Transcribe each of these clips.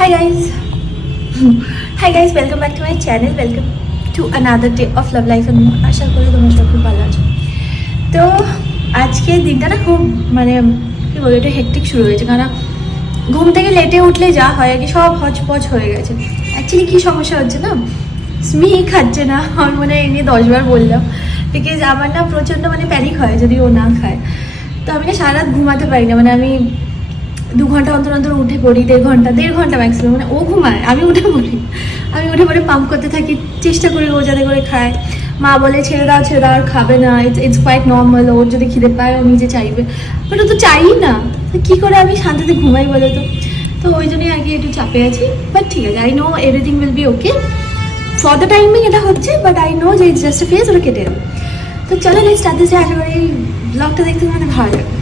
Hi guys, welcome back to my channel. Welcome to another day of love life and more. আশা করি তোমরা সবাই খুব ভালো আছো। তো আজকে দিনটা না খুব মানে কি বলবো, এটা হেক্টিক শুরু হয়েছে, কারণ ঘুম থেকে লেটে উঠলে যা হয় আর কি সব হচপচ হয়ে গেছে। অ্যাকচুয়ালি কী সমস্যা হচ্ছে না, স্মিহি খাচ্ছে না, আমার মনে হয় এনে 10 বার বললাম, বিকজ আমার না প্রচণ্ড মানে প্যানিক হয় যদি ও না খায়। তো আমি না সারা রাত ঘুমাতে পারি না, মানে আমি 2 ঘন্টা অন্তর অন্তর উঠে পড়ি, 1.5 ঘন্টা ম্যাক্সিমাম। মানে ও ঘুমায়, আমি উঠে পড়ে পাম্প করতে থাকি, চেষ্টা করি ও যাতে করে খায়। মা বলে ছেড়ে দাও আর খাবে না, ইটস কোয়াইট নর্মাল, ওর যদি খিদে পায় ও নিজে চাইবে, বাট ও তো চাই না, কী করে আমি শান্তিতে ঘুমাই বলে। তো ওই জন্যই আর কি একটু চাপে আছি, বাট ঠিক আছে, I know everything will be okay for the timing এটা হচ্ছে, বাট আই নো যে ইটস জাস্ট এ ফেজ, ওটা কেটে যাবে। তো চলো নেক্সট রাতে যে আশা করি এই ব্লগটা দেখতে মানে ভালো লাগে।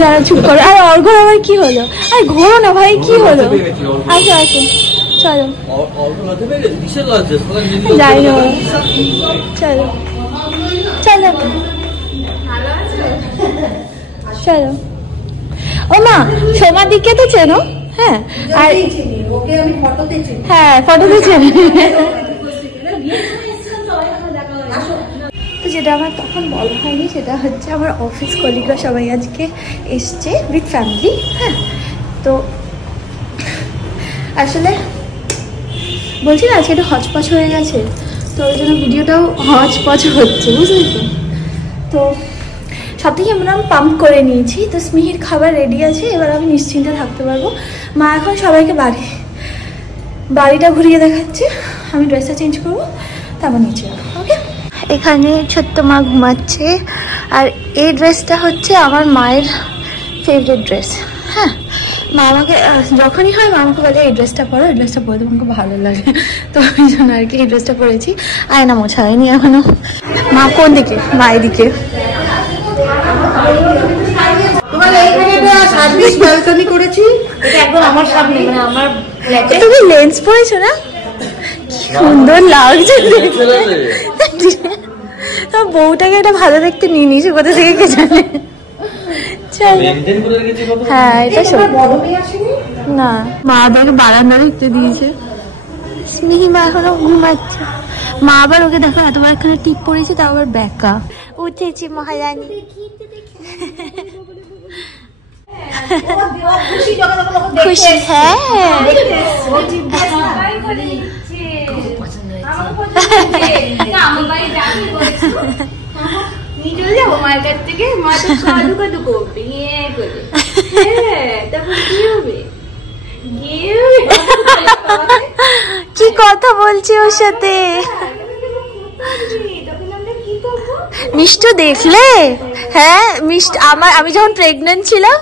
যারা চুপ করো, আর অর্ঘ আমার কি হলো, আর ঘোরো না ভাই, কি হলো, আসো চলো যাই না, চলো ও মা সোমার দিকে তো চেনো, হ্যাঁ, আর হ্যাঁ ফটোতে চেনো। তো যেটা আমার তখন বলা হয়নি, সেটা হচ্ছে আমার অফিস কলিগরা সবাই আজকে এসছে উইথ ফ্যামিলি। হ্যাঁ, তো আসলে বলছি না আজকে একটু হচপচ হয়ে গেছে, তো ওই জন্য ভিডিওটাও হচপচ হচ্ছে, বুঝলি তো। তো সব থেকে আমরা পাম্প করে নিয়েছি, তো স্মিহির খাবার রেডি আছে, এবার আমি নিশ্চিন্তে থাকতে পারবো। মা এখন সবাইকে বাড়িটা ঘুরিয়ে দেখাচ্ছে, আমি ড্রেসটা চেঞ্জ করবো, তারপর নিচে যাবো। ওকে, এখানে ছোট্ট মা ঘুমাচ্ছে, আর এই ড্রেসটা হচ্ছে আমার মায়ের ফেভারিট ড্রেস। হ্যাঁ, মা আমাকে যখনই হয় মা আমাকে বলে এই ড্রেসটা পরো, এই ড্রেসটা পরে তোমাকে ভালো লাগে, তো ওই জন্য আর কি এই ড্রেসটা পরেছি। আয়না মোছা হয়নি এখনো। মা কোন দিকে? মা এদিকে। তুমি লেন্স পরেছো না, সুন্দর লাগছে। তোমার বউটাকে এটা ভালো দেখতে নিয়ে নিয়েছে, কোথা থেকে কে জানে। হ্যাঁ, এটা না, মা তাকে বারান্দা দেখতে দিয়েছে। স্মিহি মা এখনো ঘুমাচ্ছে, মা আবার ওকে দেখো এতবার একখানে টিপ পড়েছে, তাও আবার ব্যাকা উঠেছি মহারানী। খুশি? হ্যাঁ, কি কথা বলছি ওর সাথে। মিষ্টু দেখলে? হ্যাঁ, মিষ্টি আমি যখন প্রেগনেন্ট ছিলাম,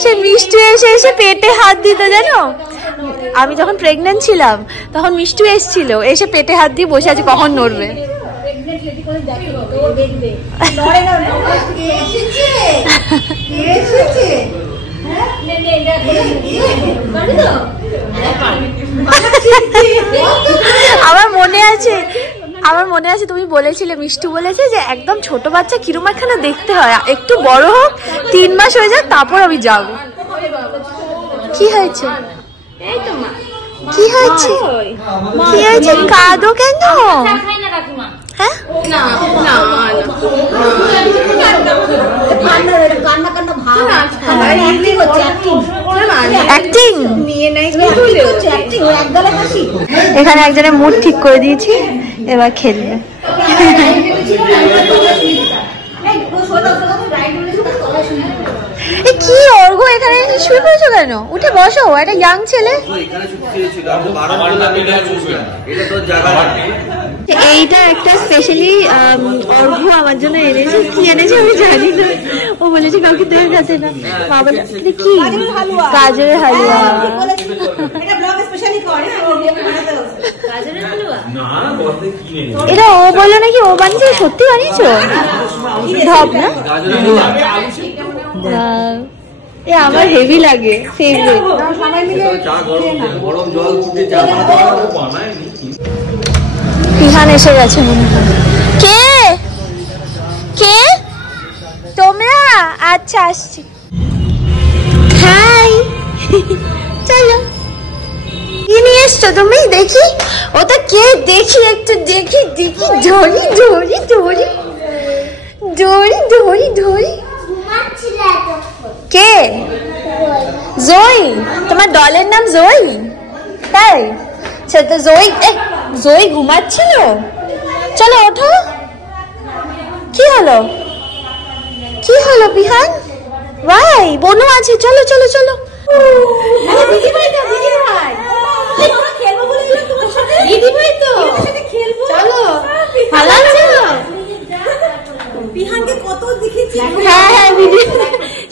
সে মিষ্টি এসে পেটে হাত দিত, জানো। আমি যখন প্রেগনেন্ট ছিলাম তখন মিষ্টু এসেছিল, এসে পেটে হাত দিয়ে বসে আছে কখন নড়বে। আমার মনে আছে তুমি বলেছিলে, মিষ্টু বলেছে যে একদম ছোট বাচ্চা কিরম একখানা দেখতে হয়, একটু বড় হোক, 3 মাস হয়ে যাক, তারপর আমি যাবো। কি হয়েছে? কি হয়েছে? কাঁদো কেন? হ্যাঁ, এখানে একজনের মুড ঠিক করে দিয়েছি, এবার খেলবে। কি অর্ঘ এখানে শুয়ে পড়েছো কেন? উঠে বসো, একটা ইয়াং ছেলে। এইটা একটা স্পেশালি অর্ঘ আমার জন্য এনেছে, কি এনেছে আমি জানি না, ও বলেছে কাউকে দেওয়ার কাছে না। মা বলে কি গাজরের হালুয়া, এটা ও বললো নাকি ও বানিয়েছে, সত্যি বানিয়েছো? ঢপ না, আমার হেভি লাগে, ফেভারিট। ইহান এসে গেছে মনে হয়। কে তোমরা? আচ্ছা আসছি। হাই, চলো। এসছো তুমি? দেখি ওটা কে, দেখি একটু দেখি দেখি, ধরি ধরি ধরি ধরি ধরি ধরি। কে? জয়ী? তোমার ডলের নাম জয়ী? তাই? সেটা জয়ী, জয়ী ঘুমাচ্ছিল? চলো ওঠো। কি হলো? কি হলো বিহান? ভাই বোনও আছে, চলো চলো চলো।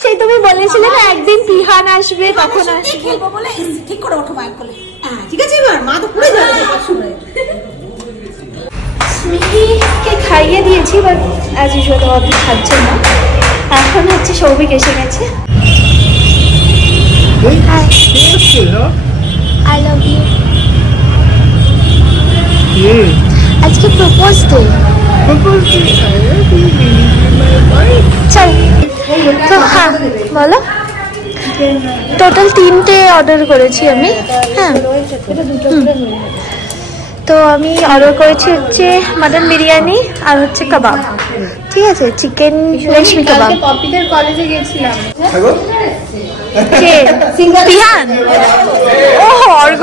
সেই তুমি বলেছিলে না একদিন পিহান আসবে, তখন খেলবো বলে ঠিক করে ওঠো বাইক করে। ঠিক আছে, এবার মা তো পুরো যাবে। স্মিহিকে খাইয়ে দিয়েছি, বাট অ্যাজ ইউজুয়াল অত খাচ্ছে না। এখন হচ্ছে সৌভিক এসে গেছে। I love you. আজকে প্রপোজ ডে। চল তো, হ্যাঁ বলো। টোটাল 3টে অর্ডার করেছি আমি। হ্যাঁ, তো আমি অর্ডার করেছি হচ্ছে মাটন বিরিয়ানি আর হচ্ছে কাবাব। ঠিক আছে, চিকেন রেশমি কাবাব। পপিদের কলেজে গেছিলাম। কে? বিহান? ও অর্ঘ।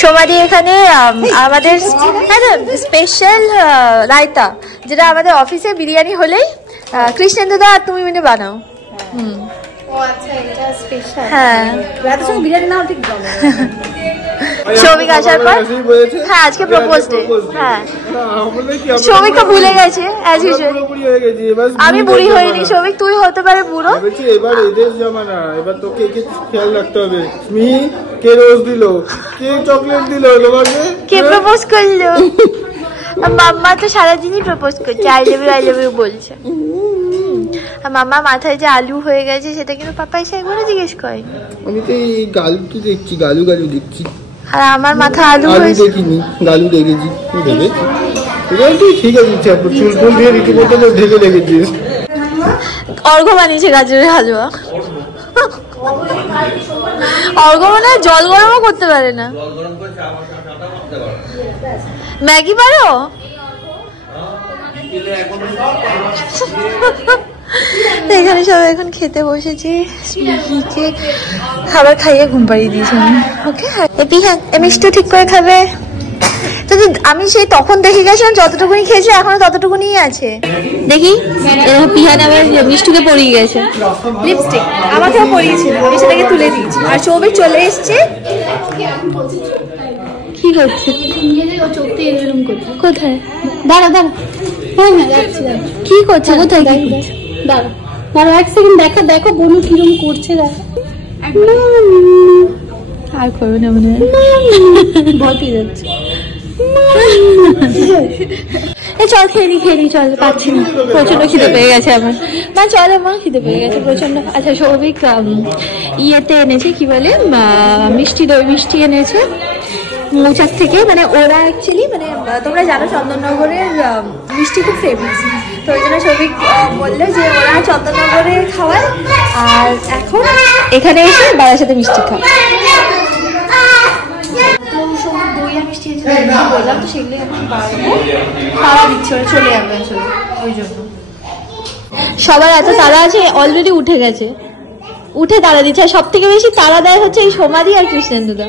সোমাদি এখানে আমাদের স্পেশাল রায়তা, যেটা আমাদের অফিসে বিরিয়ানি হলেই কৃষ্ণেন্দুদা আর তুমি মিলে বানাও। হ্যাঁ, সৌভিক আসার পর, হ্যাঁ আজকে প্রপোজ ডে। হ্যাঁ, সৌভিক তো ভুলে গেছে অ্যাজ ইউজুয়াল। আমি বুড়ি হইনি, সৌভিক তুই হতে পারে বুড়ো। এবার এদের জামানা, এবার তোকে খেয়াল রাখতে হবে। স্মিহি কে রোজ দিল, কে চকলেট দিল তোমাকে, কে প্রপোজ করলো? মাম্মা তো সারাদিনই প্রপোজ করছে, আই লাভ ইউ বলছে। মামা মাথায় যে আলু হয়ে গেছে সেটা কিন্তু পাপা এসে একবারও জিজ্ঞেস করেনি। আমি তো এই গালু দেখছি, গালু দেখছি। আর আমার মাথা আলু হয়েছে। দেখিনি, গালু দেখেছি। ঠিক আছে, চুল ফুল দিয়ে রীতিমতো ঢেকে রেখেছিস। অর্ঘ বানিয়েছে গাজরের হালুয়া। অর্ঘ মনে হয় জল গরমও করতে পারে না। ম্যাগি পারো? এখানে সবাই এখন খেতে বসেছি। স্মিহিকে খাবার খাইয়ে ঘুম পাড়িয়ে দিয়েছি আমি। ওকে, হ্যাঁ মিষ্টি ঠিক করে খাবে তো। আমি সেই তখন দেখে গেছিলাম যতটুকুনি খেয়েছি এখনো ততটুকুনি আছে। দেখি পিহান আবার মিষ্টিকে পরিয়ে গেছে লিপস্টিক, আমাকেও পরিয়েছিল, আমি সেটাকে তুলে দিয়েছি। আর সৌভিক চলে এসছে। কি করছে? কোথায়? দাঁড়া দাঁড়া, কি করছে? কোথায় দাঁড়া দাঁড়া, এক সেকেন্ড দেখো দেখো বোনু কিরম করছে। আর করবে না মনে হয়, ভয় পেয়ে যাচ্ছে। চল খেয়ে নি চল, পাচ্ছি না, প্রচন্ড খিদে পেয়ে গেছে আমার। মা চলে, মা খিদে পেয়ে গেছে প্রচন্ড। আচ্ছা সৌভিক ইয়েতে এনেছে, কি বলে মিষ্টি, দই মিষ্টি এনেছে মৌচাক থেকে। মানে ওরা অ্যাকচুয়ালি, মানে তোমরা জানো চন্দননগরের মিষ্টি খুব ফেমাস, তো ওই জন্য সৌভিক বললো যে ওরা চন্দননগরে খাওয়ায় আর এখন এখানে এসে বাবার সাথে মিষ্টি খাওয়া। দই আর মিষ্টি বললাম তো, সেগুলোই এখন তারা দিচ্ছে, ওরা চলে যাবে আসলে ওই জন্য। সবার এত তারা আছে, অলরেডি উঠে গেছে, উঠে তারা দিচ্ছে। আর সব থেকে বেশি তারা দেয় হচ্ছে এই সোমাদি আর কৃষ্ণেন্দুদা।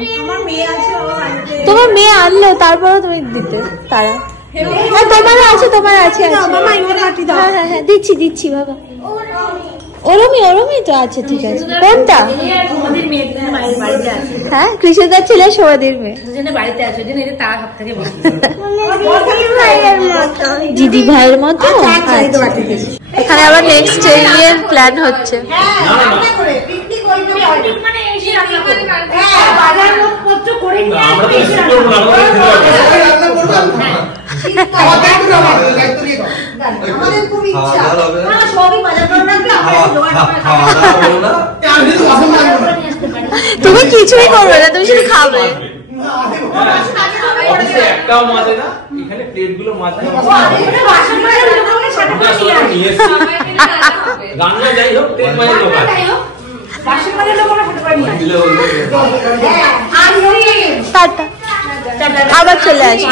তোমার মেয়ে আনলো তারপরেও তুমি দিতে তারা। হ্যাঁ তোমারও আছে, তোমার আছে। হ্যাঁ হ্যাঁ হ্যাঁ দিচ্ছি বাবা। ওরমই তো আছে, ঠিক আছে। কোনটা? হ্যাঁ কৃষ্ণদার ছেলে সোমাদির মেয়ে দিদি ভাইয়ের মতো। এখানে আবার নেক্সট এর প্ল্যান হচ্ছে। তুমি কিছুই করবে না, তুমি শুধু খাবে। একটাও মাঝে না, এখানে প্লেটগুলো মাঝে রান্না যাই হোক প্লেট মাঝে দোকান আবার চলে আসি।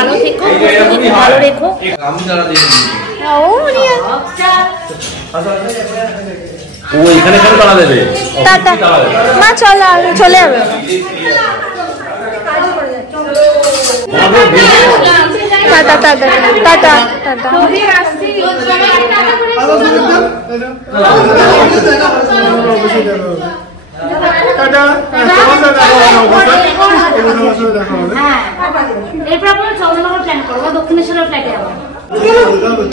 ভালো রেখো। আমি যারা দেখি ও এখানে কেন তালা দেবে? টাটা মা, চলে যাবে। Tata tata tata tata.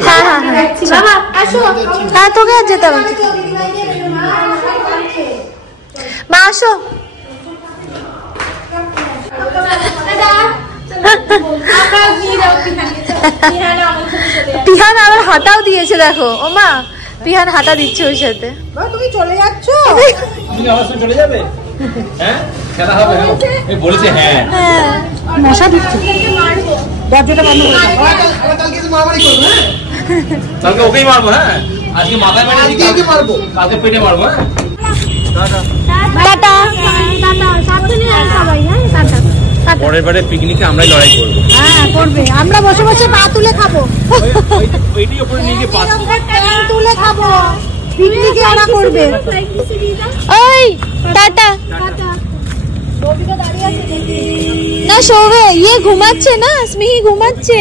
হ্যাঁ হ্যাঁ হ্যাঁ, তোকে আর যেতে হবে মা, আসো। পিহান আবার হাঁটাও দিয়েছে, দেখো ও মা, পিহান হাঁটা দিচ্ছে ওর সাথে। তুমি চলে যাচ্ছ? তুমি আমার সাথে চলে যাবে? হ্যাঁ খেলা হবে, এই বলেছে। হ্যাঁ মশা দিচ্ছে, দরজাটা বন্ধ করে দাও। কালকে ওকেই মারবো। হ্যাঁ আজকে মাথায় মেরে মারবো, কালকে পেটে মারবো। হ্যাঁ টাটা টাটা, সাবধানে সবাই। হ্যাঁ টাটা। পরের বারে পিকনিকে আমরাই লড়াই করবো। হ্যাঁ করবে, আমরা বসে বসে পা তুলে খাবো। ওইটাই ওপরে নিয়ে গিয়ে পাস তুলে খাবো, পিকনিকে ওরা করবে। ওই টাটা। না শোবে, ইয়ে ঘুমাচ্ছে না, স্মিহি ঘুমাচ্ছে,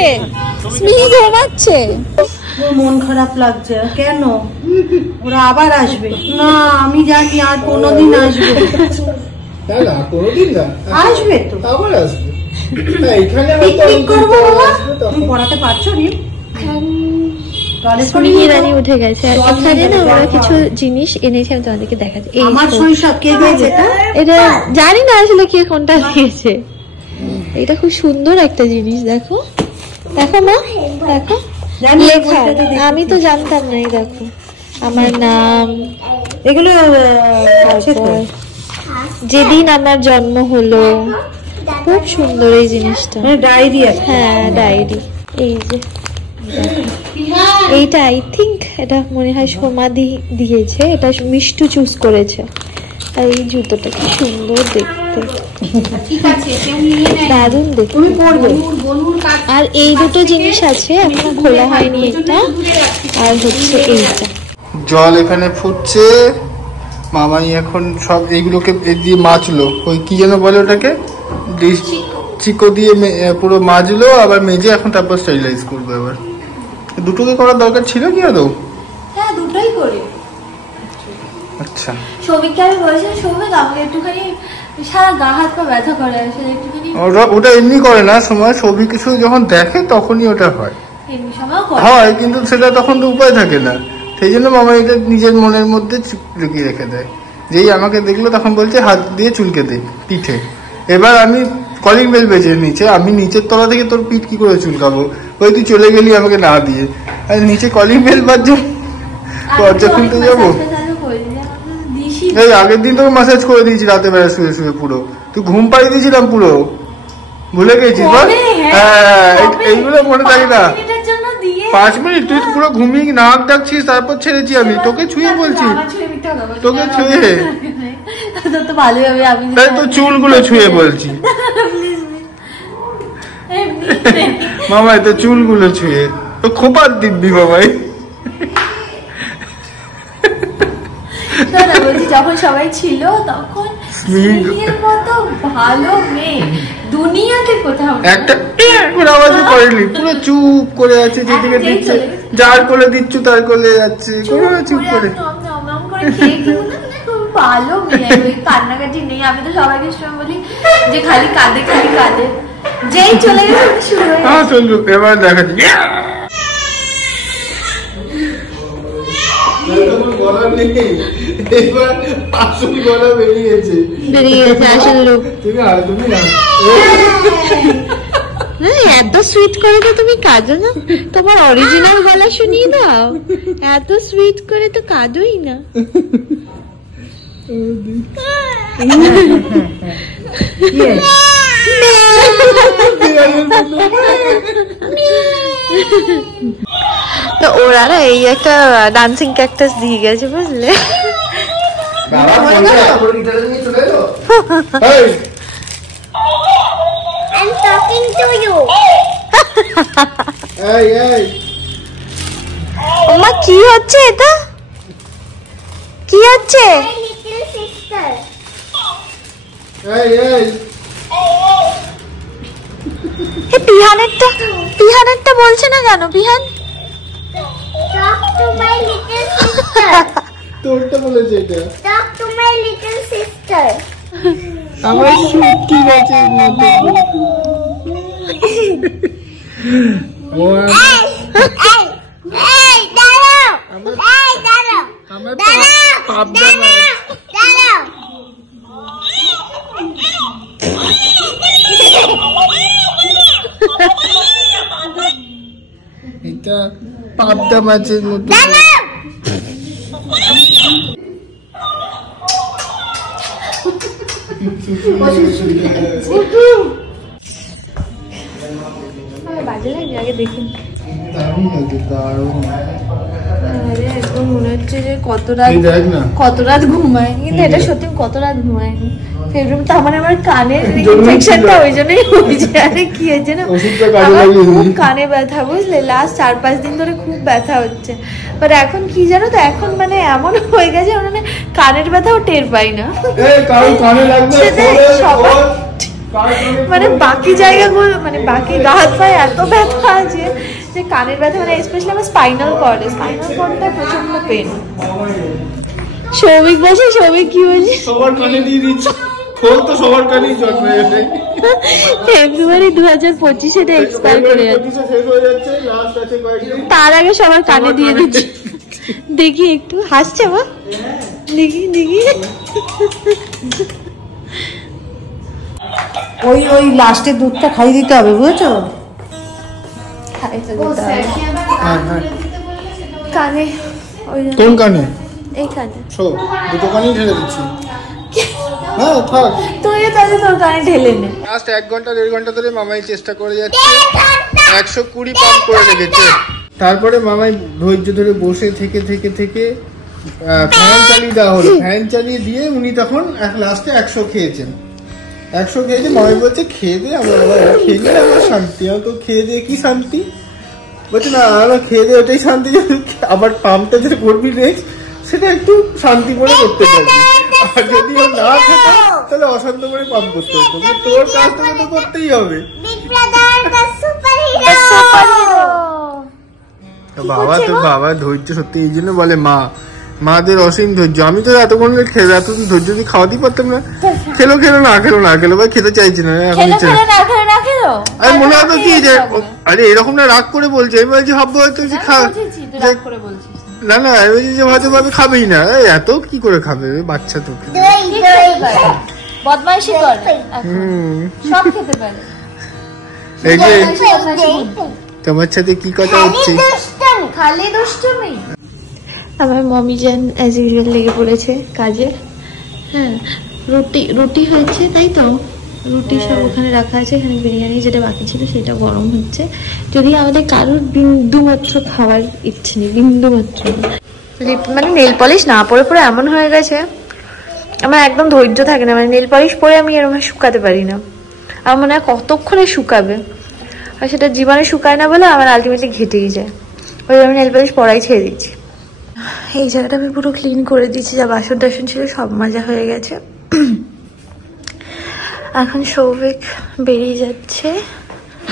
স্মিহি ঘুমাচ্ছে। মন খারাপ লাগছে কেন? ওরা আবার আসবে না, আমি জানি আর কোনোদিন আসবে না, কোনোদিন না, আসবে তো, আবার আসবে। এখানে পিকনিক করবো। তুমি পড়াতে পারছো নি? রানী উঠে গেছে। এখানে না ওরা কিছু জিনিস এনেছে, আমি তোমাদেরকে দেখাচ্ছি। আমার শৈশব কে দিয়েছে এটা? জানি না আসলে কে কোনটা দিয়েছে। এটা খুব সুন্দর একটা জিনিস, দেখো দেখো মা, দেখো লেখা, আমি তো জানতাম না। এই দেখো আমার নাম, এগুলো যেদিন আমার জন্ম হলো। খুব সুন্দর এই জিনিসটা, ডায়েরি আছে। হ্যাঁ ডায়েরি। এই যে এইটা আই থিঙ্ক এটা মনে হয় সোমাদি দিয়েছে, এটা মিষ্টু চুজ করেছে। আর এই জুতোটা কি সুন্দর দেখতে, দারুণ দেখতে। আর এই দুটো জিনিস আছে, এখনো খোলা হয়নি এটা। আর হচ্ছে এইটা জল এখানে ফুটছে, মামাই এখন সব এইগুলোকে দিয়ে মাছলো। ওই কি যেন বলে ওটাকে, চিকো দিয়ে পুরো মাজলো, আবার মেজে এখন তারপর স্টেরিলাইজ করবো। এবার দুটোকে করার দরকার ছিল কি আদৌ? হ্যাঁ দুটোই করি। আচ্ছা, সৌভিককে আমি বলেছিলাম, সৌভিক আমাকে একটুখানি, সারা গা হাত পা ব্যথা করে আসলে একটুখানি। ওটা এমনি করে না, সময় সবই কিছু যখন দেখে তখনই ওটা হয়। এমনি সময় করে হয়, কিন্তু সেটা তখন তো উপায় থাকে না। সেই জন্য মামা এটা নিজের মনের মধ্যে লুকিয়ে রেখে দেয়। যেই আমাকে দেখলো তখন বলছে হাত দিয়ে চুলকে দে পিঠে। এবার আমি কলিং বেল বেজে নিচে, আমি নিচের তলা থেকে তোর পিঠ কি করে চুলকাবো? ওই তুই চলে গেলি আমাকে না দিয়ে, আর নিচে কলিং বেল বাজছে, দরজা খুলতে যাবো। এই আগের দিন তোকে ম্যাসাজ করে দিয়েছি রাতে বেলা শুয়ে শুয়ে, পুরো তুই ঘুম পাড়িয়ে দিয়েছিলাম পুরো, ভুলে গেছিস বল? হ্যাঁ এইগুলো মনে থাকে না। 5 মিনিট তুই পুরো ঘুমিয়ে নাক ডাকছিস, তারপর ছেড়েছি আমি তোকে ছুঁয়ে বলছি, তোকে ছুঁয়ে ভালোই হবে। আমি তাই তো চুলগুলো ছুঁয়ে বলছি মামাই, তো চুলগুলো ছুঁয়ে তো খোপার দিব্যি মামাই। বলছি যখন সবাই ছিল তখন স্মিহির মতো ভালো মেয়ে দুনিয়াতে কোথাও একটা আওয়াজ করেনি, পুরো চুপ করে আছে, যেদিকে দিচ্ছে যার কোলে দিচ্ছ তার কোলে যাচ্ছে, চুপ করে। ভালো মেয়ে, কান্নাকাটি নেই। আমি তো সবাইকে সময় বলি যে খালি কাঁদে খালি কাঁদে, যেই চলে গেছে শুরু হয়ে গেছে। চলবে এবার দেখাচ্ছি। এবার আসল গলা বেরিয়েছে আসল রূপ। এত সুইট করে তো তুমি কাঁদো না, তোমার অরিজিনাল গলা শুনিয়ে দাও। এত সুইট করে তো কাঁদোই না। তো ওরা না এই একটা ডান্সিং ক্যাকটাস দিয়ে গেছে বুঝলে। I'm talking to you. ওমা কি হচ্ছে এটা, কি হচ্ছে? My little sister. পিহানেরটা বলছে না কেন? পিহান Talk to my little sister. তোরটা বলেছে এটা। Talk to my little sister. আমার সত্যি গেছে Hey, দাঁড়াও. Hey, দাঁড়াও. আমার দাঁড়াও. পাবদা মাছ। দাঁড়াও. এটা পাবদা মাছের মতো। বাজে লাগে আগে দেখুন। দারুণ লাগে, দারুণ। একদম মনে হচ্ছে যে কত রাত ঘুমায়নি, কিন্তু এটা সত্যি কত রাত ঘুমায়নি। ফেব্রুয়ারি তার মানে আমার কানের ইনফেকশনটা ওই জন্যই হয়েছে। আরে কি হয়েছে না, খুব কানে ব্যথা বুঝলে, লাস্ট 4-5 দিন ধরে খুব ব্যথা হচ্ছে। বাট এখন কি জানো তো, এখন মানে এমন হয়ে গেছে মানে কানের ব্যথাও টের পাই না। মানে বাকি জায়গাগুলো মানে বাকি হাত পায়ে এত ব্যথা আছে যে কানের ব্যথা, মানে স্পেশালি আমার স্পাইনাল কর্ডটা প্রচন্ড পেন। সৌভিক বসে, সৌভিক কি বলছি সবার কানে দিয়ে দিচ্ছি, খোল তো সবার কানেই জন্ম হয়েছে। ফেব্রুয়ারি 2025 এটা এক্সপায়ার করে যাচ্ছে, শেষ হয়ে যাচ্ছে, লাস্ট আছে কয়েকদিন, তার আগে সবার কানে দিয়ে দিচ্ছি। দেখি একটু হাসছে মা, দেখি ওই লাস্টের দুধটা খাইয়ে দিতে হবে, বুঝেছো? কানে, কোন কানে? এই কানে, দুটো কানেই ঢেলে দিচ্ছি। হ্যাঁ থাক, তুই তাহলে তোর কানে ঢেলে নে। লাস্ট 1 ঘন্টা 1.5 ঘন্টা ধরে মামাই চেষ্টা করে যাচ্ছে, 120 পাম্প করে রেখেছে। তারপরে মামাই ধৈর্য ধরে বসে থেকে ফ্যান চালিয়ে দেওয়া হলো, ফ্যান চালিয়ে দিয়ে উনি তখন লাস্টে 100 খেয়েছেন। 100 খেয়েছে, মামাই বলছে খেয়ে দে, খেয়ে গেলে আমার শান্তি, আমার তো খেয়ে দিয়ে কি শান্তি, বলছে না আমার খেয়ে দিয়ে ওটাই শান্তি, আবার পাম্পটা যেটা করবি নেক্সট সেটা একটু শান্তি করে করতে পারবি, আর যদি না খেতাম তাহলে অশান্ত করে পাম্প করতে হতো। তোর কাজ তোকে তো করতেই হবে। বাবা ধৈর্য সত্যি, এই জন্য বলে মাদের অসীম ধৈর্য। আমি তো এতক্ষণ এতদিন ধৈর্য দিয়ে খাওয়াতেই পারতাম না। খেলো না খেলো ভাই, খেতে চাইছি না এখন। আমি মনে হতো কি যে আরে এরকম না রাগ করে বলছে, আমি বলছি ভাববো হয়তো না আমি বলছি যে হয়তো ভাবে খাবেই না, এত কি করে খাবে বাচ্চা, তো বদমাইশি করে, সব খেতে পারে। এই যে তোমার সাথে কি কথা হচ্ছে, খালি দুষ্টুমি। আমার মমি জান অ্যাজ ইউজুয়াল লেগে পড়েছে কাজে। হ্যাঁ, রুটি হয়েছে, তাই তো রুটি সব ওখানে রাখা আছে, এখানে বিরিয়ানি যেটা বাকি ছিল সেটা গরম হচ্ছে। যদি আমাদের কারোর বিন্দুমাত্র খাওয়ার ইচ্ছে নেই, বিন্দুমাত্র, মানে নেল পলিশ না পরে এমন হয়ে গেছে আমার একদম ধৈর্য থাকে না, মানে নেল পলিশ পরে আমি এরকম শুকাতে পারি না। আমার মনে হয় কতক্ষণে শুকাবে, আর সেটা জীবনে শুকায় না বলে আমার আলটিমেটলি ঘেটেই যায়, ওই আমি নেল পলিশ পরাই ছেড়ে দিচ্ছি। এই জায়গাটা আমি পুরো ক্লিন করে দিচ্ছি, যা বাসন টাসন ছিল সব মাজা হয়ে গেছে। এখন সৌভিক বেরিয়ে যাচ্ছে।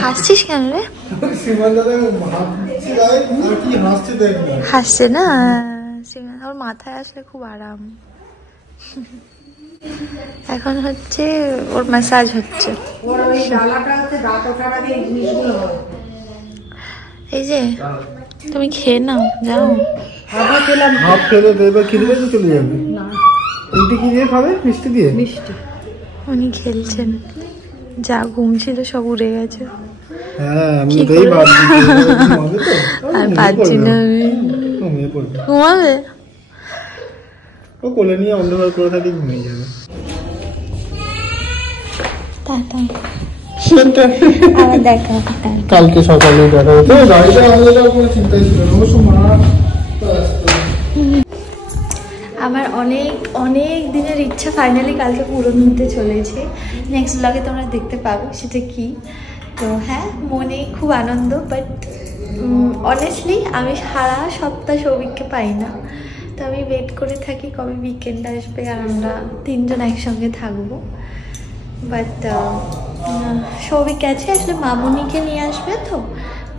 হাসছিস কেন রে? হাসছে না, ওর মাথায় আসলে খুব আরাম। এখন হচ্ছে ওর ম্যাসাজ হচ্ছে। এই যে তুমি খেয়ে নাও, যাও। হাফ খেলে দেবে, খিদে পেলে চলে যাবে। রুটি কি দিয়ে খাবে? মিষ্টি দিয়ে? মিষ্টি। উনি খেলছেন, যা ঘুম ছিল সব উড়ে গেছে। হ্যাঁ আমি ওটাই ভাবছি, আর পারছি না আমি। ঘুমাবে? ও কোলে নিয়ে অন্ধকার করে থাকি, ঘুমিয়ে যাবে। টাটা। আবার দেখা হবে তাহলে। কালকে সকালে দেখা হবে। তো গাড়িটা আমাদের কোনো চিন্তাই ছিল না, অবশ্য মা আমার অনেক অনেক দিনের ইচ্ছা ফাইনালি কালকে পূরণ হতে চলেছে। নেক্সট ব্লগে তোমরা দেখতে পাবে সেটা কি। তো হ্যাঁ, মনে খুব আনন্দ, বাট অনেস্টলি আমি সারা সপ্তাহ সৌভিককে পাই না। তো আমি ওয়েট করে থাকি কবে উইকেন্ড আসবে আর আমরা তিনজন একসঙ্গে থাকবো। বাট সৌভিক গেছে, আসলে মামুনিকে নিয়ে আসবে, তো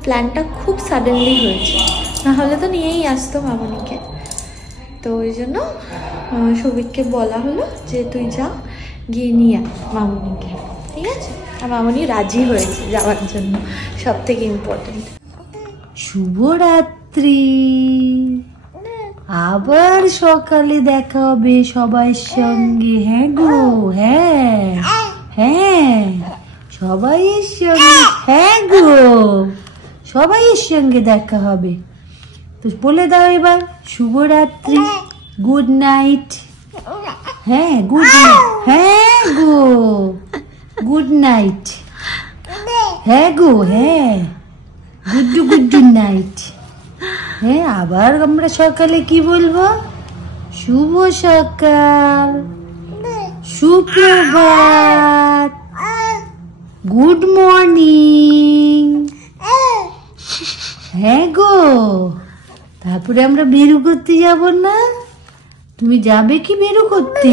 প্ল্যানটা খুব সাডেনলি হয়েছে, নাহলে তো নিয়েই আসতো মামুনিকে। তো ওই জন্য সৌভিককে বলা হলো যে তুই যা, গিয়ে নিয়ে আয় মামুনিকে, ঠিক আছে? আর মামুনি রাজি হয়েছে যাওয়ার জন্য, সব থেকে ইম্পর্টেন্ট। শুভরাত্রি। আবার সকালে দেখা হবে সবার সঙ্গে। হ্যাঁ গো, হ্যাঁ হ্যাঁ, সবাইয়ের সঙ্গে। হ্যাঁ গো, সবাইয়ের সঙ্গে দেখা হবে। তো বলে দাও এবার শুভরাত্রি, গুড নাইট। হ্যাঁ গুড নাইট। হ্যাঁ গো, গুড নাইট। হ্যাঁ গো, হ্যাঁ, গুড্ডু গুড্ডু নাইট। হ্যাঁ, আবার আমরা সকালে কি বলবো? শুভ সকাল, সুপ্রভাত, গুড মর্নিং। হ্যাঁ গো, তারপরে আমরা বেরু করতে যাব না? তুমি যাবে কি বেরু করতে?